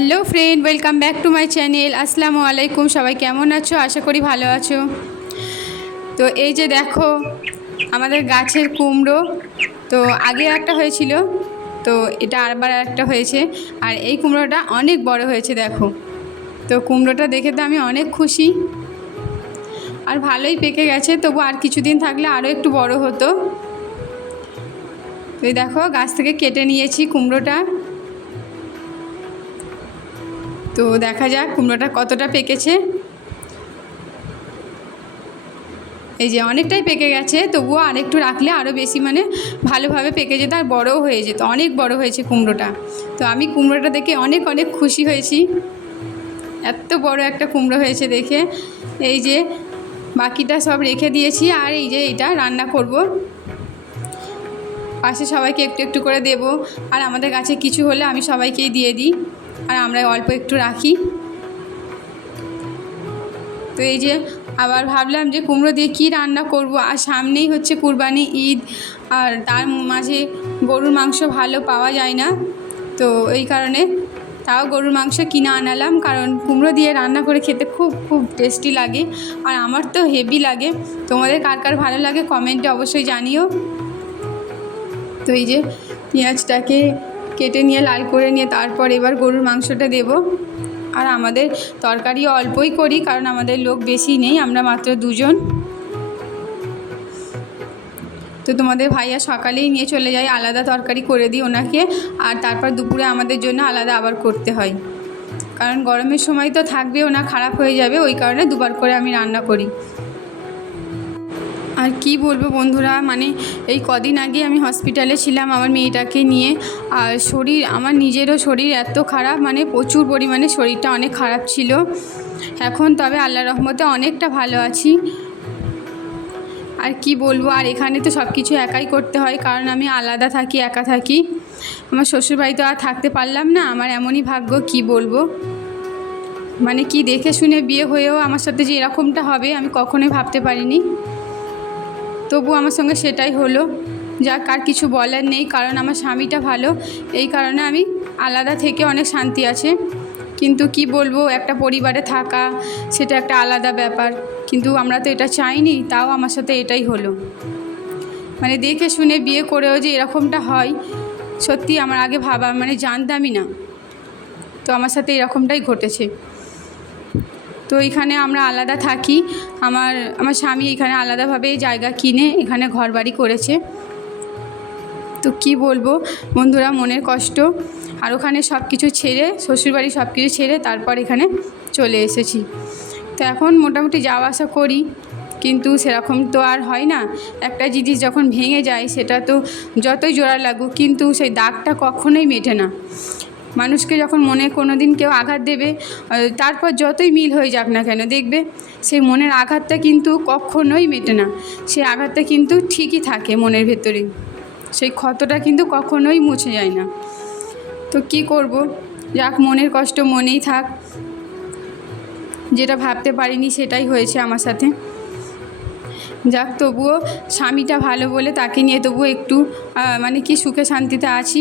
Hello friend, welcome back to my channel. আসসালামু আলাইকুম। সবাই কেমন আছো? আশা করি ভালো আছো। তো এই যে দেখো আমাদের গাছের কুমড়ো, তো আগে একটা হয়েছিল, তো এটা আবার একটা হয়েছে। আর এই কুমড়োটা অনেক বড় হয়েছে দেখো। তো কুমড়োটা দেখে তো আমি অনেক খুশি, আর ভালোই পেকে গেছে। তবু আর কিছুদিন থাকলে আরও একটু বড় হতো। তো এই দেখো গাছ থেকে কেটে নিয়েছি কুমড়োটা। তো দেখা যাক কুমড়োটা কতটা পেকেছে। এই যে অনেকটাই পেকে গেছে, তবুও আরেকটু রাখলে আরও বেশি ভালোভাবে পেকে যেত আর বড়ও হয়ে যেত। অনেক বড় হয়েছে কুমড়োটা। তো আমি কুমড়োটা দেখে অনেক অনেক খুশি হয়েছি। এত বড় একটা কুমড়ো হয়েছে দেখে। এই যে বাকিটা সব রেখে দিয়েছি, আর এই যে এটা রান্না করব। পাশে সবাইকে একটু একটু করে দেব। আর আমাদের গাছে কিছু হলে আমি সবাইকেই দিয়ে দিই, আর আমরা অল্প একটু রাখি। তো এই যে আবার ভাবলাম যে কুমড়ো দিয়ে কী রান্না করব। আর সামনেই হচ্ছে কুরবানি ঈদ, আর তার মাঝে গরুর মাংস ভালো পাওয়া যায় না। তো এই কারণে তাও গরুর মাংস কিনে আনালাম, কারণ কুমড়ো দিয়ে রান্না করে খেতে খুব খুব টেস্টি লাগে। আর আমার তো হেভি লাগে। তোমাদের কার কার ভালো লাগে কমেন্টে অবশ্যই জানিও। তো এই যে পেঁয়াজটাকে কেটে নিয়ে লাল করে নিয়ে তারপর এবার গরুর মাংসটা দেব। আর আমাদের তরকারি অল্পই করি, কারণ আমাদের লোক বেশি নেই, আমরা মাত্র দুজন। তো তোমাদের ভাইয়া সকালেই নিয়ে চলে যায়, আলাদা তরকারি করে দিই ওনাকে। আর তারপর দুপুরে আমাদের জন্য আলাদা আবার করতে হয়, কারণ গরমের সময় তো থাকবে, ওনা খারাপ হয়ে যাবে, ওই কারণে দুবার করে আমি রান্না করি। আর কি বলবো বন্ধুরা, এই কদিন আগে আমি হসপিটালে ছিলাম আমার মেয়েটাকে নিয়ে। আর আমার নিজেরও শরীর এত খারাপ, প্রচুর পরিমাণে শরীরটা অনেক খারাপ ছিল। এখন তবে আল্লাহর রহমতে অনেকটা ভালো আছি। আর কি বলবো, আর এখানে তো সব কিছু একাই করতে হয়, কারণ আমি আলাদা থাকি, একা থাকি। আমার শ্বশুরবাড়িতে আর থাকতে পারলাম না। আমার এমনই ভাগ্য, কি বলবো। কি দেখে শুনে বিয়ে হয়েও আমার সাথে যে এরকমটা হবে আমি কখনোই ভাবতে পারিনি। তবু আমার সঙ্গে সেটাই হলো। যাক, আর কিছু বলার নেই, কারণ আমার স্বামীটা ভালো, এই কারণে আমি আলাদা থেকে অনেক শান্তি আছে। কিন্তু কি বলবো, একটা পরিবারে থাকা সেটা একটা আলাদা ব্যাপার। কিন্তু আমরা তো এটা চাইনি, তাও আমার সাথে এটাই হলো। দেখে শুনে বিয়ে করেও যে এরকমটা হয়, সত্যি আমার আগে ভাবা জানতামই না। তো আমার সাথে এরকমটাই ঘটেছে। তো এখানে আমরা আলাদা থাকি। আমার স্বামী এখানে আলাদাভাবে জায়গা কিনে এখানে ঘরবাড়ি করেছে। তো কি বলবো বন্ধুরা, মনের কষ্ট। আর ওখানে সব কিছু ছেড়ে, শ্বশুরবাড়ি সব কিছু ছেড়ে তারপর এখানে চলে এসেছি। তো এখন মোটামুটি যাওয়া আসা করি, কিন্তু সেরকম তো আর হয় না। একটা জিনিস যখন ভেঙে যায়, সেটা তো যতই জোড়া লাগুক, কিন্তু সেই দাগটা কখনোই মেটে না। মানুষকে যখন মনে কোনো দিন কেউ আঘাত দেবে, তারপর যতই মিল হয়ে যাক না কেন, দেখবে সেই মনের আঘাতটা কিন্তু কখনোই মেটে না। সেই আঘাতটা কিন্তু ঠিকই থাকে মনের ভেতরে, সেই ক্ষতটা কিন্তু কখনোই মুছে যায় না। তো কি করব, যাক, মনের কষ্ট মনেই থাক। যেটা ভাবতে পারিনি সেটাই হয়েছে আমার সাথে। যাক, তবুও স্বামীটা ভালো বলে তাকে নিয়ে তবুও একটু কি সুখে শান্তিতে আছি,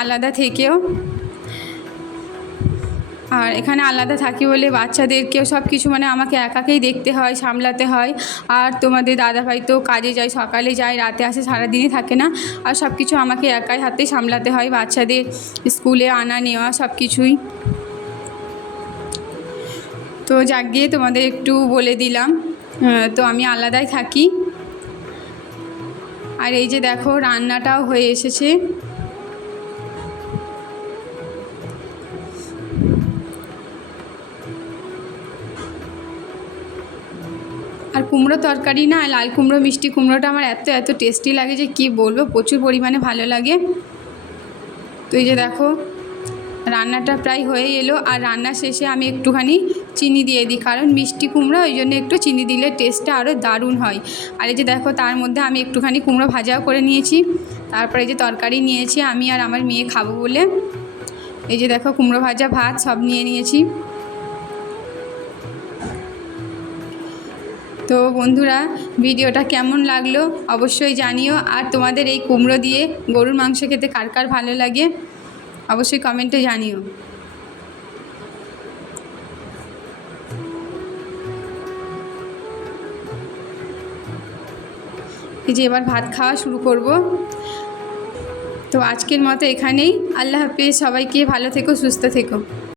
আলাদা থেকেও। আর এখানে আলাদা থাকি বলে বাচ্চাদেরকেও সব কিছু আমাকে একাকেই দেখতে হয়, সামলাতে হয়। আর তোমাদের দাদাভাই তো কাজে যায়, সকালে যায়, রাতে আসে, সারাদিনই থাকে না। আর সব কিছু আমাকে একাই হাতে সামলাতে হয়, বাচ্চাদের স্কুলে আনা নেওয়া সব কিছুই। তো যাক গিয়ে তোমাদের একটু বলে দিলাম। তো আমি আলাদাই থাকি। আর এই যে দেখো রান্নাটাও হয়ে এসেছে। আর কুমড়ো তরকারি না, লাল কুমড়ো মিষ্টি কুমড়োটা আমার এত এত টেস্টি লাগে যে কি বলবো, প্রচুর পরিমাণে ভালো লাগে। তো এই যে দেখো রান্নাটা প্রায় হয়ে এলো। আর রান্না শেষে আমি একটুখানি চিনি দিয়ে দিই, কারণ মিষ্টি কুমড়ো, ওই জন্য একটু চিনি দিলে টেস্টটা আরও দারুণ হয়। আর এই যে দেখো তার মধ্যে আমি একটুখানি কুমড়ো ভাজাও করে নিয়েছি। তারপরে এই যে তরকারি নিয়েছি আমি আর আমার মেয়ে খাবো বলে। এই যে দেখো কুমড়ো ভাজা, ভাত সব নিয়ে নিয়েছি। তো বন্ধুরা, ভিডিওটা কেমন লাগলো অবশ্যই জানিও। আর তোমাদের এই কুমড়ো দিয়ে গরুর মাংস খেতে কার কার ভালো লাগে অবশ্যই কমেন্টে জানিও। এই যে এবার ভাত খাওয়া শুরু করব। তো আজকের মতো এখানেই। আল্লাহ হাফেজ, সবাইকে ভালো থেকো, সুস্থ থেকো।